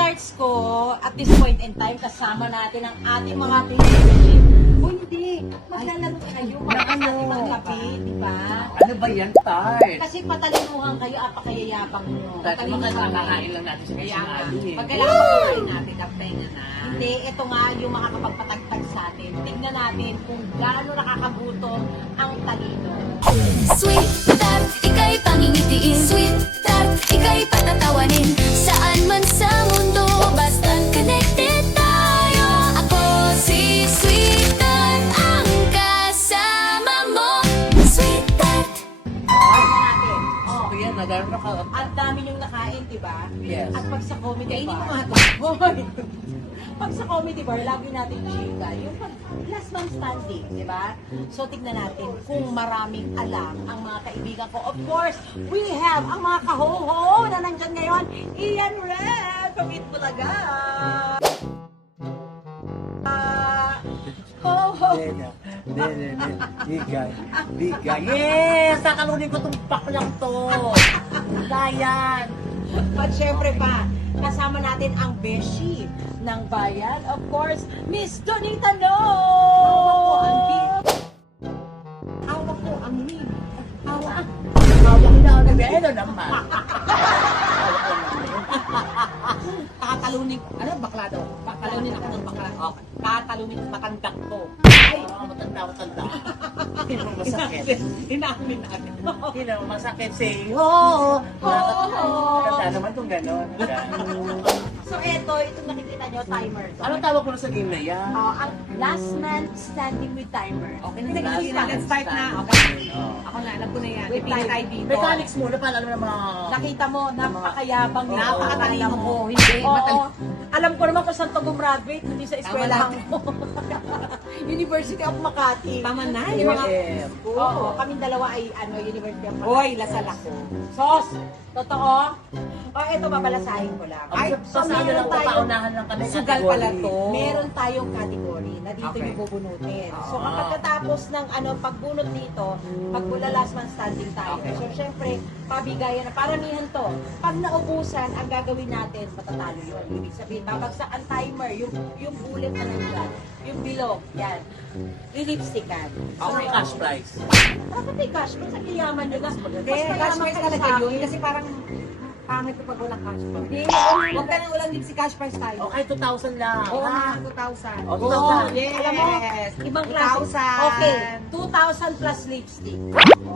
sweethearts ko, at this point in time, kasama natin ang ating mga relationship. O hindi, maglalaro kayo, magkapi, di ba? Ano ba yan, Tart? Kasi patalinuhan kayo, apakayayapang nyo. Tart, Patalinuhan makakain lang natin sa Kaya nga, personality. pag kailangan makakain natin, kapay na na. Hindi, ito nga yung makakapagpatagtag sa atin. Tignan natin kung gaano nakakagutom ang talino. Sweet Tart, ika'y pangingitiin. Sweet Tart, ika'y patatawanin. Saan man sa mundo, basta't connected tayo. Ako si Sweet Tart, ang kasama mo. Sweet Tart. Tignan natin. Oh, So yan, nagano ka. ang dami niyong nakain, di ba? Yes. At pag sa comedy Kainin bar, mo nga Hoy! Pag sa comedy bar, lagi natin chika, yung pag last man standing, di ba? So, tignan natin kung maraming alam ang mga kaibigan ko. Of course, we have ang mga kaho-ho na nandyan ngayon. Ian Red from Itbulaga. Ho-ho! Bigay. Yes! Sakalunin ko itong paklang to. Dayan. At syempre pa, kasama natin ang beshi ng bayan. Of course, Miss Donita No! Hawak ko ang meme. Hawak. Hawak na ako na naman. Tatalunin. Ano, bakla daw? Tatalunin ako ng bakla. Okay. Tatalunin, matandak ko. Ay, matanda. Hindi naman masakit. Inamin natin. Hindi naman masakit. Say, oo. Tanda naman kung gano'n. So, itong nakikita nyo, timer. to. Anong tawag ko na sa game na yan? Ang last man standing with timer. Okay na, Last man let's start na. stand. Okay. Oo. Ako na, alam ko na yan. Wait tayo dito. Mechanics muna, para alam ng mga... Nakita mo, napakayabang nito. Napakatalino Alam ko, hindi, Oo, matal- alam ko naman kung saan to gumraduate, hindi sa eskwelahan ko. University of Makati. Tama na, Yung mga- USM. Oo, kaming dalawa ay University of Makati. Hoy, lasal ako. Sos! Totoo? O, eto, babalasahin ko lang. Ay, sa ano lang, papaunahan lang kami. Sugal category. pala to. Meron tayong category na dito Okay. yung bubunutin. So Ah. kapag katapos ng pagbunot dito, magbula last man standing tayo. Okay. So syempre, pabigayan na paramihan to. Pag naubusan, ang gagawin natin, matatalo yun. Ibig sabihin, babagsak ang timer, yung bullet na nandyan, yung bilog, yan. Lilipstickan. Okay, cash prize. Bakit may cash? Mas ang yaman nyo na. Hindi, cash prize talaga yun. Kasi parang pangit ko pag walang cash prize. Hindi, Huwag ka nang walang si cash prize tayo. Okay, 2,000 lang. Oo, Ah. 2,000. Oh, Oo, 2,000. Yes. alam mo, ibang klase. 2,000. Okay, 2,000 plus lipstick.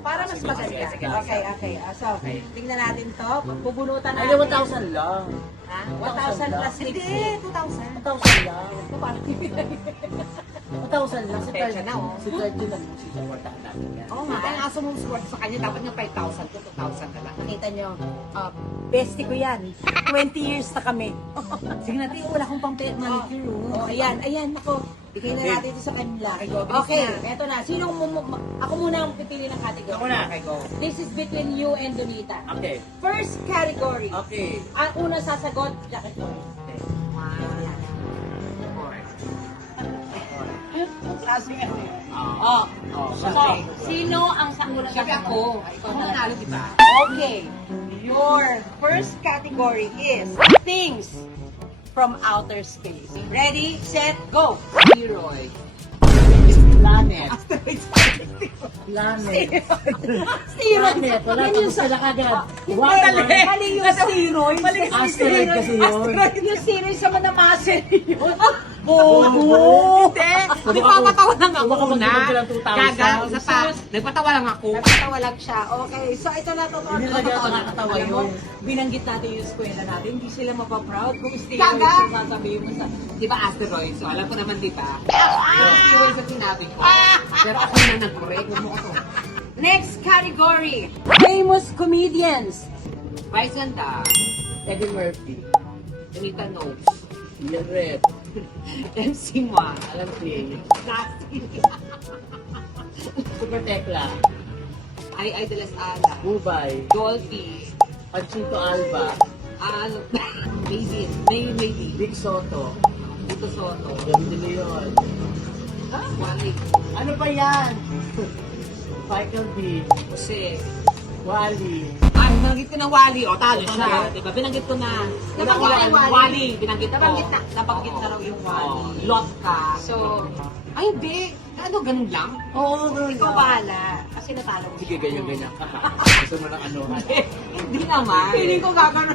Para mas maganda. sige, sige. Okay. So, tingnan natin to. Bubunutan Ay, natin. 1,000 lang. Ha? 1,000 plus Hindi, lipstick. 2,000. 1,000 lang. Ito, parang 1,000 lang. Si Petsa na, oh. Si 30 lang. Si supportahan natin yan. Oo nga, ang aso mong sword sa kanya, dapat nga 5,000 to 2,000 na lang. Nakita nyo, bestie ko yan. 20 years na kami. Sige natin, wala akong pang manicure. Oh, ayan, ako. Bigay na natin ito sa kanila. Okay, go, bilis Okay, na. eto na. Ako muna ang pipili ng category. Ako na. Okay, go. This is between you and Donita. Okay. First category. Okay. Ang una sasagot, jacket boy. Klase nga eh. Oh. Oh, So, sino ang sangulat? Siyempre ako. Ikaw ang nanalo, di ba? Okay. Your first category is things from outer space. Ready, set, go! Leroy. Planet. Planet. Steroid! Planet. Wala Yan tapos yung sila kagad. Mali yung steroid. Asteroid kasi yun. Yung steroid sa manamasin yun. Oo! Hindi! Nagpapatawa lang ako Baka una. mag-ibig ka ng 2,000. Gaga, sa ta. Nagpatawa lang ako. Nagpatawa lang siya. Okay, so ito na totoo. Hindi na kaya nakakatawa Alam mo, yun. binanggit natin yung eskwela natin, hindi sila mapaproud kung steroid Gaga! yung sasabihin mo sa... Di ba asteroid? So alam ko naman, di ba? Asteroid sa sinabi ko. Pero ako na nag-break. Huwag mo ko to. Next category, famous comedians. Vice ganda. Eddie Murphy. Donita knows. Ian Red. MC Ma. Alam si Nasty. Super Tekla. Ay de las Ala. Bubay. Dolphy. Panchito Alba. Ano? Maybe. Big Soto. Tito Soto. Gam de Leon. Wally. Ano pa yan? Michael B. Jose. Wally. Ay, binanggit ko ng Wally. O, talo siya. Diba? Binanggit ko na. Nabanggit na yung Wally. Wally. Binanggit ko. Nabanggit na raw yung Wally. Oh, lot ka. So, Ay, hindi. Ano, ganun lang? Oo, ikaw bahala. Kasi natalo mo. Sige, ganyan. Gusto mo ng ano? Hindi naman. Feeling ko gagano.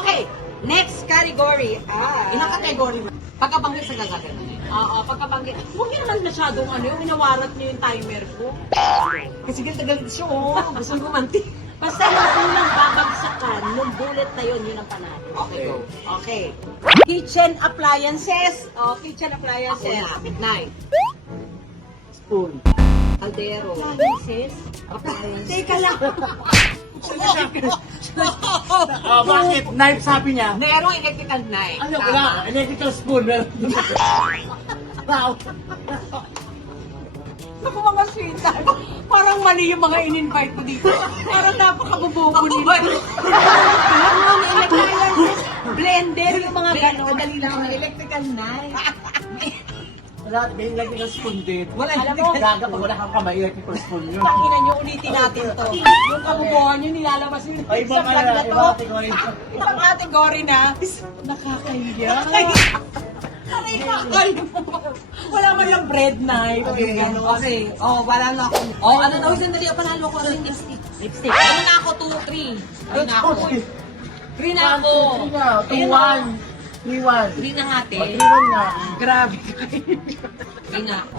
Okay, next category. Ilang category mo? Pagkabanggit sa gagagano. Oo, pagkabanggit. Huwag niyo naman masyadong yung inawarat niyo yung timer ko. Kasi galit siya, oh. Gusto ko manti. Basta yung unang babagsakan, nung bullet na yun ang panalo. Okay, go. Okay. Kitchen appliances. Oh, kitchen appliances. Nine. Spoon. Caldero. Appliances? Teka lang. Bakit? Knife sabi niya. Merong electrical knife. Ano, wala. Electrical spoon. Meron. Wow. Naku mga sweetheart. Parang mali yung mga in-invite ko dito. Parang napakabubobo nila. Mga appliances, blender, yung mga gano'n. Madali lang ang electrical knife. Wala, may electrical spoon din. Wala, Alam mo, Gaga pag wala kang kamay, electrical spoon yun. Pakinan nyo, ulitin natin to. Yung kabubuhan nyo, nilalabas yun Ay, sa vlog na to. ibang category. Ibang category na. Nakakahiya. Aray ka. Wala man lang bread knife. Okay, Gano'n. okay. Oh, wala na ako. Oh, ano na, sandali, panalo ko rin lipstick. Lipstick. Ano na ako, 2, 3. Ay na ako. 3 na ako. 2-1. 3 na nga, te. 3-1 nga. Grabe. 3 na ako.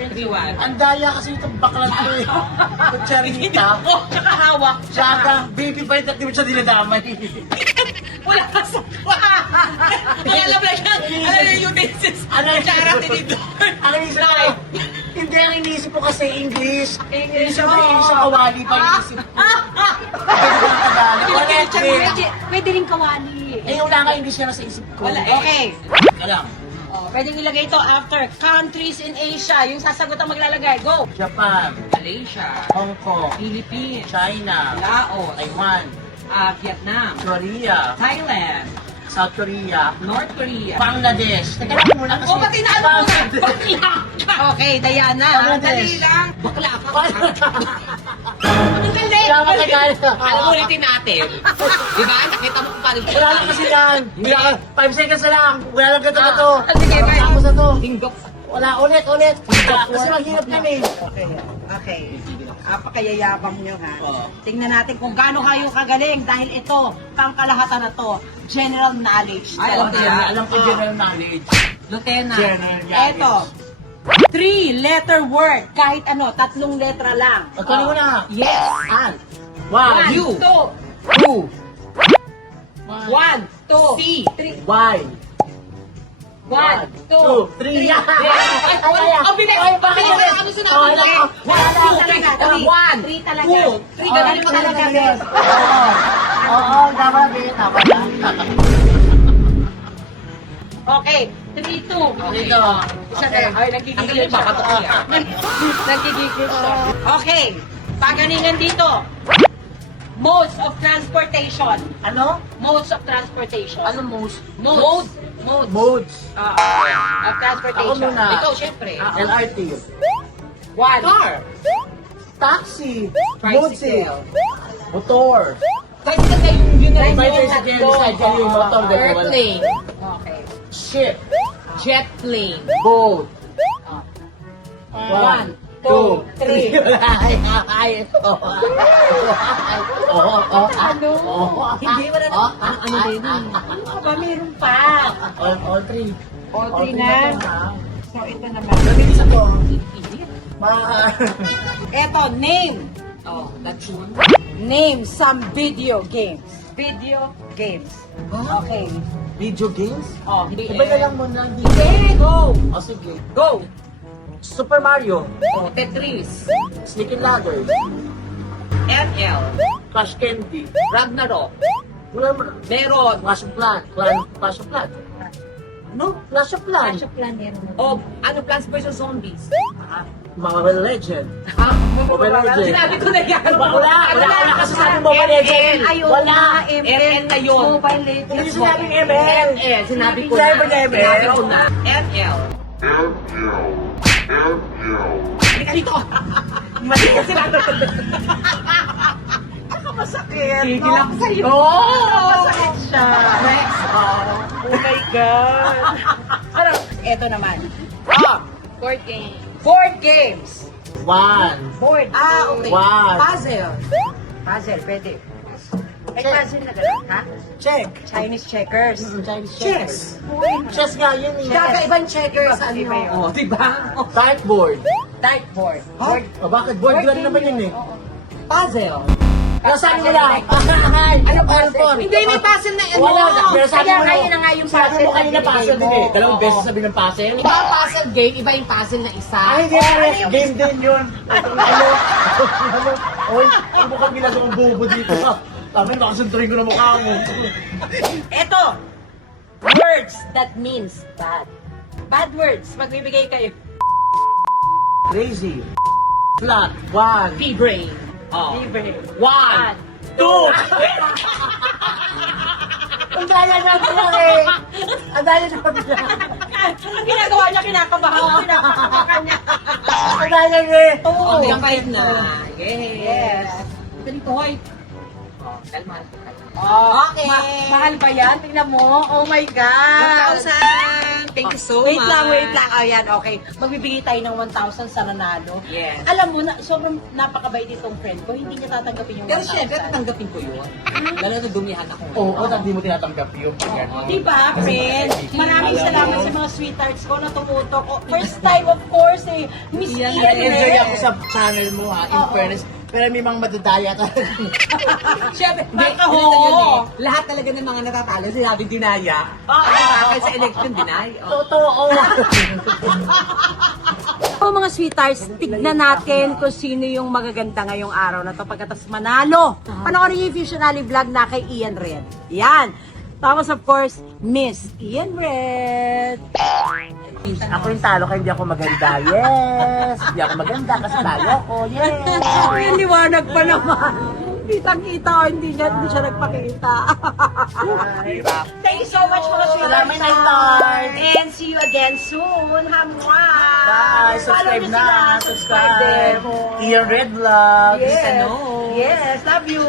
3-1. Ang daya kasi itong bakla to eh. Itong Charita. Oh, tsaka hawak. Tsaka, baby pa rin at di mo siya dinadamay. Wala ka sa... Alam na siya. Alam na yung basis. Ano yung Charity dito. Ang inisip ko, hindi ang inisip ko kasi English. English, English sa kawali pa inisip ko. Pwede ba Tagalog? Wala Pwede rin kawali. Eh, wala ka English na sa isip ko. Wala. Okay. Alam. Oh, pwedeng ilagay ito after countries in Asia. Yung sasagot ang maglalagay. Go! Japan, Malaysia. Hong Kong, Philippines. China, Laos. Taiwan, Vietnam. Korea, Thailand. South Korea, North Korea. Bangladesh. Teka lang muna kasi. Oh, pati na ano mo na? Bangladesh. Bakla ka! Okay, Diana. Bangladesh. Dali lang. Bakla ka. Ang galing! Kaya matagal. Alam mo, ulitin natin. Di ba? Nakita mo kung paano. Wala lang kasi yan. 5 seconds na lang. Wala lang ganito na to. Sige, bye. Tapos na to. Hinggok. Wala, ulit. Kasi maghirap kami. Okay. Apakayayabang nyo ha. Oo. Tingnan natin kung gaano kayo kagaling dahil ito, pangkalahatan na to, general knowledge. Ay, talaga. Alam ko general knowledge. Lieutenant. General knowledge. Eto, 3-letter word, kahit ano, 3 letra lang. Tuloy mo na. Yes. An. One. You. 2. 1, 2, C. 3. Y. 1, 2, 3. Ang bilis! Ay, bakit Wala ulit? kami sinabi. Oh, alam ko. Wala talaga. 1, 3 talaga. 2, 3 ganun mo talaga. Yes. Oo, tama din. Tama na. Okay, 3, 2. Dito. Isa na. Ay, nagigigil Ang galing, siya. papatok niya. Nagigigil siya. Okay, pagalingan dito. Modes of transportation. Ano? Modes of transportation. Ano most? Modes. Modes. Modes. Of transportation. Ako muna. Ikaw, syempre. LRT. 1. Car. Taxi. Tricycle. Motor. Tricycle kayo yung yun na rin. May tricycle beside kayo yung motor. Airplane. Okay. Ship. Jet plane. Boat. 1, 2, 3. Ay, ano? Hindi mo na Ano din? Ano ka ba? Meron pa. All three. All 3 na. So, ito naman. Nabilis ako. Ito, name. Oh, that's one. Name some video games. Video games. Okay. Video games? Oh, Iba na lang muna. Sige, go. O sige. Go. Super Mario. Oh, Tetris. Sneak and Ladder. ML. Crash Candy. Ragnarok. Meron. Clash of Clans. Clash of Clans. No? Clash of Clans. Oh, ano, Plants vs. Zombies. Mobile Legend. Ah, Mobile Legend. Sinabi ko na yan. Wala kasi sabi Mobile Legend. Ayun Wala. na, ML na yun. Mobile Legends. Hindi sinabing ML. ML. Sinabi ko Sinabi na. mo na ML. Sinabi ko na. ML. Hindi ka dito. Mali kasi masakit. Tigil ako sa'yo! Masakit siya. Next! Oh my God. Pero, eto naman. Board game. Board games. One. Board. Okay. One. Puzzle. Puzzle, pwede. Ay, puzzle na gano'n, ha? Check. Chinese checkers. Chinese Chess. Chess nga yun eh. Kakaibang checkers, ano? Oh, diba? Dartboard. Dartboard. Board? O bakit? Board lang naman yun eh. Puzzle. Pero sabi nila, ano puzzle? Hindi, may puzzle na ano. Wala, pero sabi Kaya mo, ngayon na nga yung sabi puzzle mo kanina na puzzle din eh. Dalawang beses sabi ng puzzle. Iba ang puzzle game, iba yung puzzle na isa. Ay, hindi, game din yun. Ano? Oy, ano mukhang ginagawang bobo dito. Sabi, nakasunturin ko na mukha mo. Eto. Words that means bad. Bad words. Magbibigay kayo. Crazy. Flat. One. P-brain. Oh. Libre. One. Two. Ang daya na pala eh. Ang daya na pala. Ang ginagawa niya, kinakabahan ko. Kinakabahan niya. Ang daya na eh. Oh, hanggang 5 na. Yes. Ganito, hoy. Oh, kalmahan ko kayo. Okay. Mahal ba yan? Tingnan mo. Oh my God. 1,000! Thank you so Wait much. lang, wait lang. Ayan, okay. Magbibigay tayo ng 1,000 sa nanalo. Yes. Alam mo, na, sobrang napakabait itong friend ko. Hindi niya tatanggapin yung 1,000. Pero syempre, tatanggapin ko yun. Lalo na dumihan ako. Oo, hindi mo tinatanggap yung pag-ano. Diba, friend? Maraming salamat sa mga sweethearts ko na tumutok. Oh, first time, of course, eh. Miss Yan, Ian Enjoy Red. ako sa channel mo ha, in Oo. fairness. Pero may mga madadaya talaga. Syempre, Baka hindi, ho. ganito yun eh. Lahat talaga ng mga natatalo, sinabing dinaya. Kahit sa election, deny. Oh. Totoo. So mga sweethearts, tignan natin kung sino yung magaganda ngayong araw na to pagkatapos manalo. Panoorin niyo yung Fusionally vlog na kay Ian Red. Yan. Tapos of course, Miss Ian Red. Ako yung talo kaya hindi ako maganda. Yes. Hindi ako maganda kasi talo ako. Yes. Yung liwanag pa naman. Kitang-kita o hindi siya nagpakita. Thank you so much mga sweethearts. Salamat, Nightheart. And see you again soon. Hamwa. Bye. Subscribe Follow niyo na. sila. Subscribe. Ian Red Vlog. Yes. Ano? Yes, love you.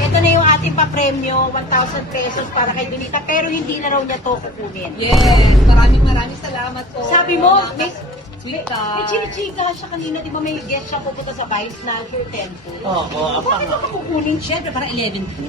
Ito na yung ating pa-premyo, 1,000 pesos para kay Donita, pero hindi na raw niya to kukunin. Yes, maraming salamat po. Sabi mo, May may sweet ka. chinichika siya kanina, di ba may guest siya pupunta sa Vice na sure 10 Oo, Bakit mo kukunin siya? Siyempre, para 11 po.